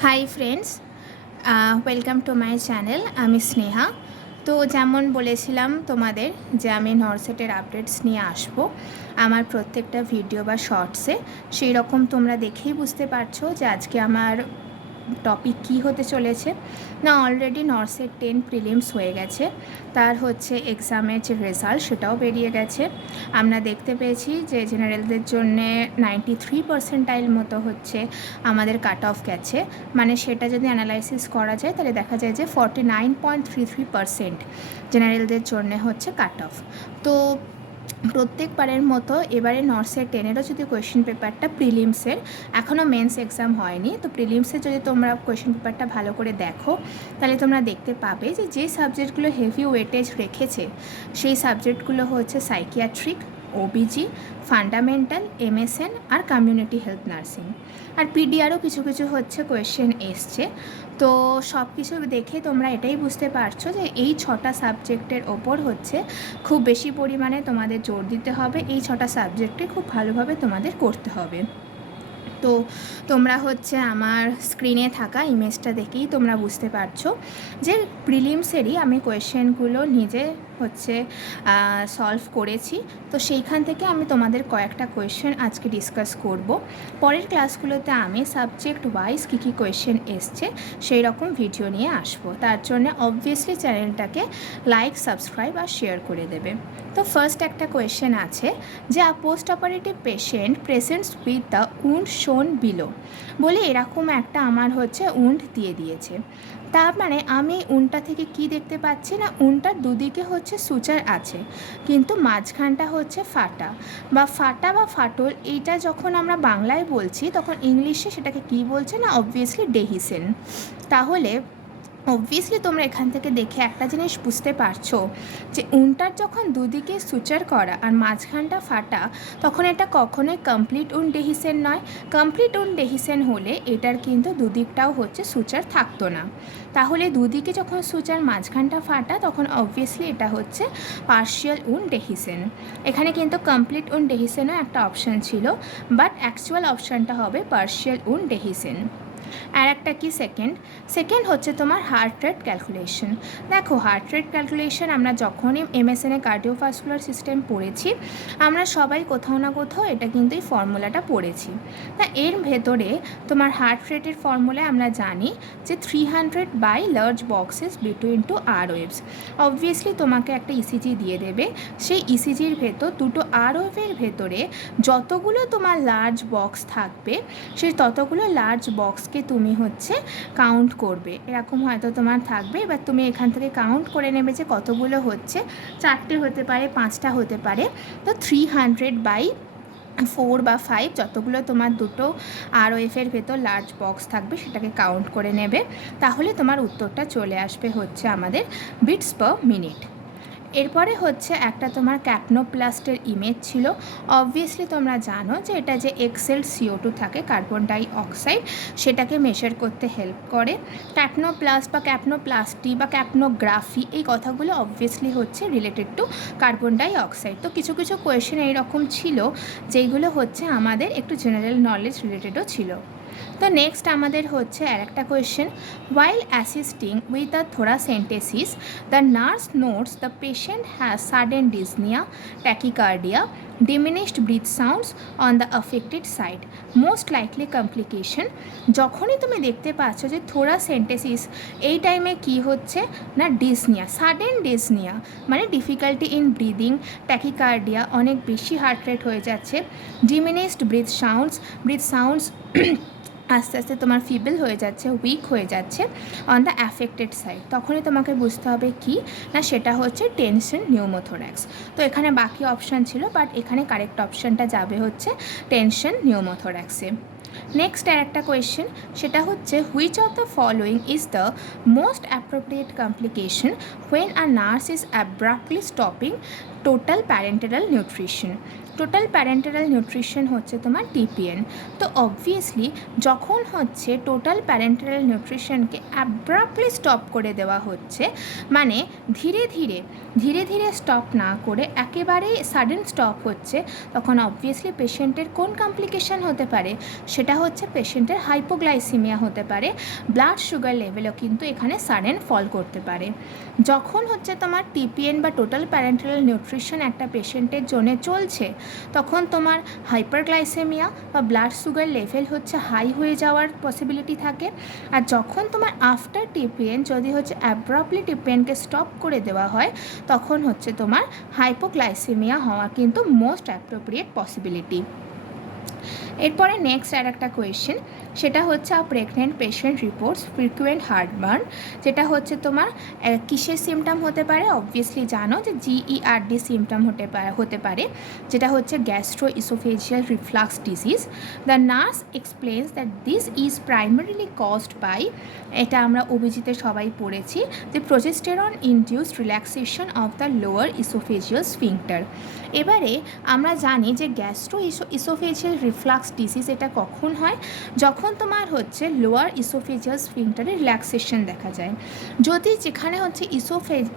Hi friends, welcome to my channel. আমি স্নেহা। তো যেমন বলেছিলাম তোমাদের যে আমি নরসেটের আপডেটস নিয়ে আসবো আমার প্রত্যেকটা ভিডিও বা শর্টসে, সেই রকম তোমরা দেখেই বুঝতে পারছো যে আজকে আমার টপিক কী হতে চলেছে। না, অলরেডি নরসেট 10 প্রিলিমস হয়ে গেছে, তার হচ্ছে এক্সামের যে রেজাল্ট সেটাও বেরিয়ে গেছে। আমরা দেখতে পেয়েছি যে জেনারেলদের জন্যে 93% মতো হচ্ছে আমাদের কাট অফ গেছে। মানে সেটা যদি অ্যানালাইসিস করা যায় তাহলে দেখা যায় যে 49.33% জেনারেলদের জন্যে হচ্ছে কাট অফ। তো প্রত্যেকবারের মতো এবারে নর্সের 10-এরও যদি কোয়েশ্চেন পেপারটা প্রিলিমসের, এখনও মেন্স এক্সাম হয়নি, তো প্রিলিমসে যদি তোমরা কোয়েশ্চেন পেপারটা ভালো করে দেখো তাহলে তোমরা দেখতে পাবে যে যে সাবজেক্টগুলো হেভি ওয়েটেজ রেখেছে সেই সাবজেক্টগুলো হচ্ছে সাইকিয়াট্রিক, ওবিজি, ফান্ডামেন্টাল, এমএসএন আর কমিউনিটি হেলথ নার্সিং। আর পিডিআরও কিছু কিছু হচ্ছে কোয়েশ্চেন এসছে। তো সব কিছু দেখে তোমরা এটাই বুঝতে পারছো যে এই 6টা সাবজেক্টের ওপর হচ্ছে খুব বেশি পরিমাণে তোমাদের জোর দিতে হবে, এই 6টা সাবজেক্টে খুব ভালোভাবে তোমাদের করতে হবে। তো তোমরা হচ্ছে আমার স্ক্রিনে থাকা ইমেজটা দেখেই তোমরা বুঝতে পারছো যে প্রিলিমসেরই আমি কোয়েশ্চেনগুলো নিজে হচ্ছে সলভ করেছি। তো সেইখান থেকে আমি তোমাদের কয়েকটা কোয়েশ্চেন আজকে ডিসকাস করব। পরের ক্লাসগুলোতে আমি সাবজেক্ট ওয়াইজ কী কী কোয়েশ্চেন এসছে সেই রকম ভিডিও নিয়ে আসবো। তার জন্য অবভিয়াসলি চ্যানেলটাকে লাইক, সাবস্ক্রাইব আর শেয়ার করে দেবে। তো ফার্স্ট একটা কোয়েশ্চেন আছে যে a post operative patient presents with the wound shown below, বলে এরকম একটা আমার হচ্ছে উন্ড দিয়ে দিয়েছে। তার মানে আমি উনটা থেকে কি দেখতে পাচ্ছি না, উনটার দুদিকে হচ্ছে সুচার আছে কিন্তু মাঝখানটা হচ্ছে ফাটা বা ফাটল। এইটা যখন আমরা বাংলায় বলছি তখন ইংলিশে সেটাকে কি বলছে না, অবভিয়াসলি ডেহিসেন। তাহলে অবভিয়াসলি তোমরা এখান থেকে দেখে একটা জিনিস বুঝতে পারছো যে উনটার যখন দুদিকে সুচার করা আর মাঝখানটা ফাটা তখন এটা কখনোই কমপ্লিট উন ডেহিসেন নয়। কমপ্লিট উন ডেহিসেন হলে এটার কিন্তু দুদিকটাও হচ্ছে সুচার থাকতো না। তাহলে দুদিকে যখন সুচার মাঝখানটা ফাটা তখন অবভিয়াসলি এটা হচ্ছে পার্শিয়াল উন ডেহিসেন। এখানে কিন্তু কমপ্লিট উন ডেহিসেনও একটা অপশান ছিল, বাট অ্যাকচুয়াল অপশানটা হবে পার্শিয়াল উন ডেহিসেন। আর একটা কি সেকেন্ড হচ্ছে তোমার হার্ট রেট ক্যালকুলেশন। দেখো, হার্ট রেট ক্যালকুলেশন আমরা যখনই এমএসএনে কার্ডিওভাস্কুলার সিস্টেম পড়েছি আমরা সবাই কোথাও না কোথাও এটা কিন্তু এই ফর্মুলাটা পড়েছি। তা এর ভেতরে তোমার হার্ট রেটের ফর্মুলা আমরা জানি যে 300 by large boxes between two R waves. Obviously তোমাকে একটা ইসিজি দিয়ে দেবে, সেই ইসিজির ভেতর দুটো আর ওয়েভের ভেতরে যতগুলো তোমার লার্জ বক্স থাকবে সেই ততগুলো লার্জ বক্সকে তুমি হচ্ছে কাউন্ট করবে। এরকম হয়তো তোমার থাকবে, এবার তুমি এখান থেকে কাউন্ট করে নেবে যে কতগুলো হচ্ছে, 4টে হতে পারে, 5টা হতে পারে। তো 300 বাই 4 বা 5 যতগুলো তোমার দুটো আর ওয়েফের ভেতর লার্জ বক্স থাকবে সেটাকে কাউন্ট করে নেবে। তাহলে তোমার উত্তরটা চলে আসবে হচ্ছে আমাদের বিটস পার মিনিট। এরপরে হচ্ছে একটা তোমার ক্যাপনোপ্লাস্টের ইমেজ ছিল। অবভিয়াসলি তোমরা জানো যে এটা যে এক্সেল CO2 থাকে, কার্বন ডাই অক্সাইড, সেটাকে মেজার করতে হেল্প করে। ক্যাপনোপ্লাস্ট বা ক্যাপনোপ্লাস্টি বা ক্যাপনোগ্রাফি এই কথাগুলো অবভিয়াসলি হচ্ছে রিলেটেড টু কার্বন ডাই অক্সাইড। তো কিছু কিছু কোয়েশ্চেন এইরকম ছিল যেইগুলো হচ্ছে আমাদের একটু জেনারেল নলেজ রিলেটেডও ছিল। তো নেক্সট আমাদের হচ্ছে আর একটা question, while assisting with the thoracentesis the nurse notes the patient has sudden dyspnea, tachycardia, diminished breath sounds on the affected side, most likely complication। যখনই তুমি দেখতে পাচ্ছ যে থোরাসেন্টেসিস এই টাইমে কি হচ্ছে না, ডিসনিয়া, সাডেন ডিসনিয়া মানে ডিফিকাল্টি ইন ব্রিদিং, ট্যাকিকার্ডিয়া অনেক বেশি হার্ট রেট হয়ে যাচ্ছে, ডিমিনিশড ব্রিথ সাউন্ডস আস্তে আস্তে তোমার ফিবল হয়ে যাচ্ছে, উইক হয়ে যাচ্ছে অন দ্য অ্যাফেক্টেড সাইড, তখনই তোমাকে বুঝতে হবে কি না, সেটা হচ্ছে টেনশন নিউমোথোরাক্স। তো এখানে বাকি অপশান ছিল, বাট এখানে কারেক্ট অপশানটা যাবে হচ্ছে টেনশন নিউমোথোরাক্সে। নেক্সট আর একটা কোয়েশ্চেন, সেটা হচ্ছে which of the following is the most appropriate complication when a nurse is abruptly stopping total parental nutrition. Total parental nutrition হচ্ছে তোমার টিপিএন। তো অবভিয়াসলি যখন হচ্ছে টোটাল প্যারেন্টাল নিউট্রিশনকে অ্যাব্রাপ্টলি স্টপ করে দেওয়া হচ্ছে, মানে ধীরে ধীরে স্টপ না করে একেবারেই সাডেন স্টপ হচ্ছে, তখন অবভিয়াসলি পেশেন্টের কোন কমপ্লিকেশন হতে পারে? সেটা হচ্ছে পেশেন্টের হাইপোগ্লাইসিমিয়া হতে পারে, ব্লাড সুগার লেভেলও কিন্তু এখানে সাডেন ফল করতে পারে। যখন হচ্ছে তোমার টিপিএন বা টোটাল প্যারেন্টাল নিউট্রিশন একটা পেশেন্টের জন্য চলছে, তখন তোমার হাইপারগ্লাইসেমিয়া বা ব্লাড সুগার লেভেল হচ্ছে হাই হয়ে যাওয়ার পসিবিলিটি থাকে। আর যখন তোমার আফটার টিপিএন যদি হচ্ছে অ্যাব্রাপ্টলি টিপিএনকে স্টপ করে দেওয়া হয়, তখন হচ্ছে তোমার হাইপোগ্লাইসেমিয়া হওয়া কিন্তু মোস্ট অ্যাপ্রোপ্রিয়েট পসিবিলিটি। এরপরে নেক্সট আর একটা কোয়েশ্চেন, সেটা হচ্ছে pregnant patient reports frequent heartburn, যেটা হচ্ছে তোমার কিসের সিমটম হতে পারে? অবভিয়াসলি জানো যে GERD সিমটম হতে পারে, যেটা হচ্ছে gastro oesophageal reflux disease. The nurse explains that this is primarily caused by, এটা আমরা অভিজিতে সবাই পড়েছি, যে progesterone induced relaxation of the lower oesophageal sphincter. এবারে আমরা জানি যে গ্যাস্ট্রো ইসোফেজিয়াল রিফ্লাক্স ডিজিজ এটা কখন হয়? যখন তোমার হচ্ছে লোয়ার ইসোফেজিয়াল স্ফিংক্টারে রিল্যাক্সেশন দেখা যায়। যদি যেখানে হচ্ছে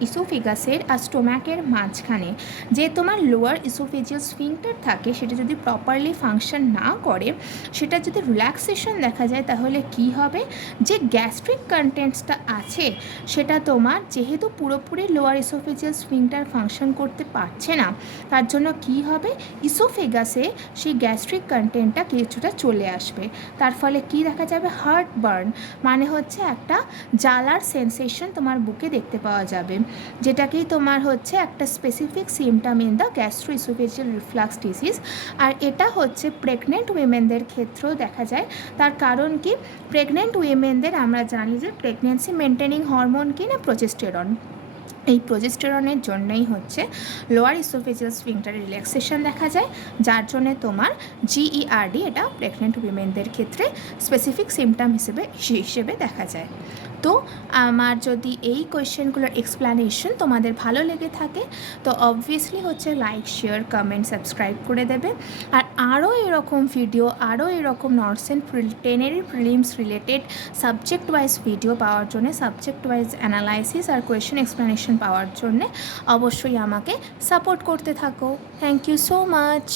ইসোফেগাসের আর স্টোম্যাকের মাঝখানে যে তোমার লোয়ার ইসোফেজিয়াল স্ফিংক্টার থাকে, সেটা যদি প্রপারলি ফাংশন না করে, সেটা যদি রিল্যাক্সেশন দেখা যায়, তাহলে কি হবে? যে গ্যাস্ট্রিক কন্টেন্টসটা আছে, সেটা তোমার যেহেতু পুরোপুরি লোয়ার ইসোফেজিয়াল স্ফিংক্টার ফাংশন করতে পারছে না, তার জন্য কি হবে? ইসোফেগাসে সেই গ্যাস্ট্রিক কন্টেন্টটা কিছুটা চলে আসবে। তার ফলে কি দেখা যাবে? হার্ট বার্ন, মানে হচ্ছে একটা জ্বালার সেন্সেশন তোমার বুকে দেখতে পাওয়া যাবে, যেটাকেই তোমার হচ্ছে একটা specific symptom in the gastro oesophageal reflux disease. আর এটা হচ্ছে প্রেগনেন্ট উইমেনদের ক্ষেত্রেও দেখা যায়। তার কারণ কি? প্রেগনেন্ট উইমেনদের আমরা জানি যে প্রেগনেন্সি মেনটেনিং হরমোন কি না? প্রোজেস্টেরন। এই প্রোজেস্টেরনের জন্যই হচ্ছে লোয়ার ইসোফেজিয়াল স্ফিংক্টারে রিল্যাক্সেশন দেখা যায়, যার জন্যে তোমার GERD এটা প্রেগনেন্ট উইমেনদের ক্ষেত্রে স্পেসিফিক সিমটম হিসেবে দেখা যায়। তো আমার যদি এই কোয়েশ্চেনগুলোর এক্সপ্লানেশন তোমাদের ভালো লেগে থাকে, তো অবভিয়াসলি হচ্ছে লাইক, শেয়ার, কমেন্ট, সাবস্ক্রাইব করে দেবে। আর আরও এরকম ভিডিও, আরও এরকম নার্সিং 10-এর prelims related subject wise video পাওয়ার জন্য, সাবজেক্ট ওয়াইজ অ্যানালাইসিস আর কোয়েশ্চেন এক্সপ্লানেশন পাওয়ার জন্যে অবশ্যই আমাকে সাপোর্ট করতে থাকো। Thank you so much.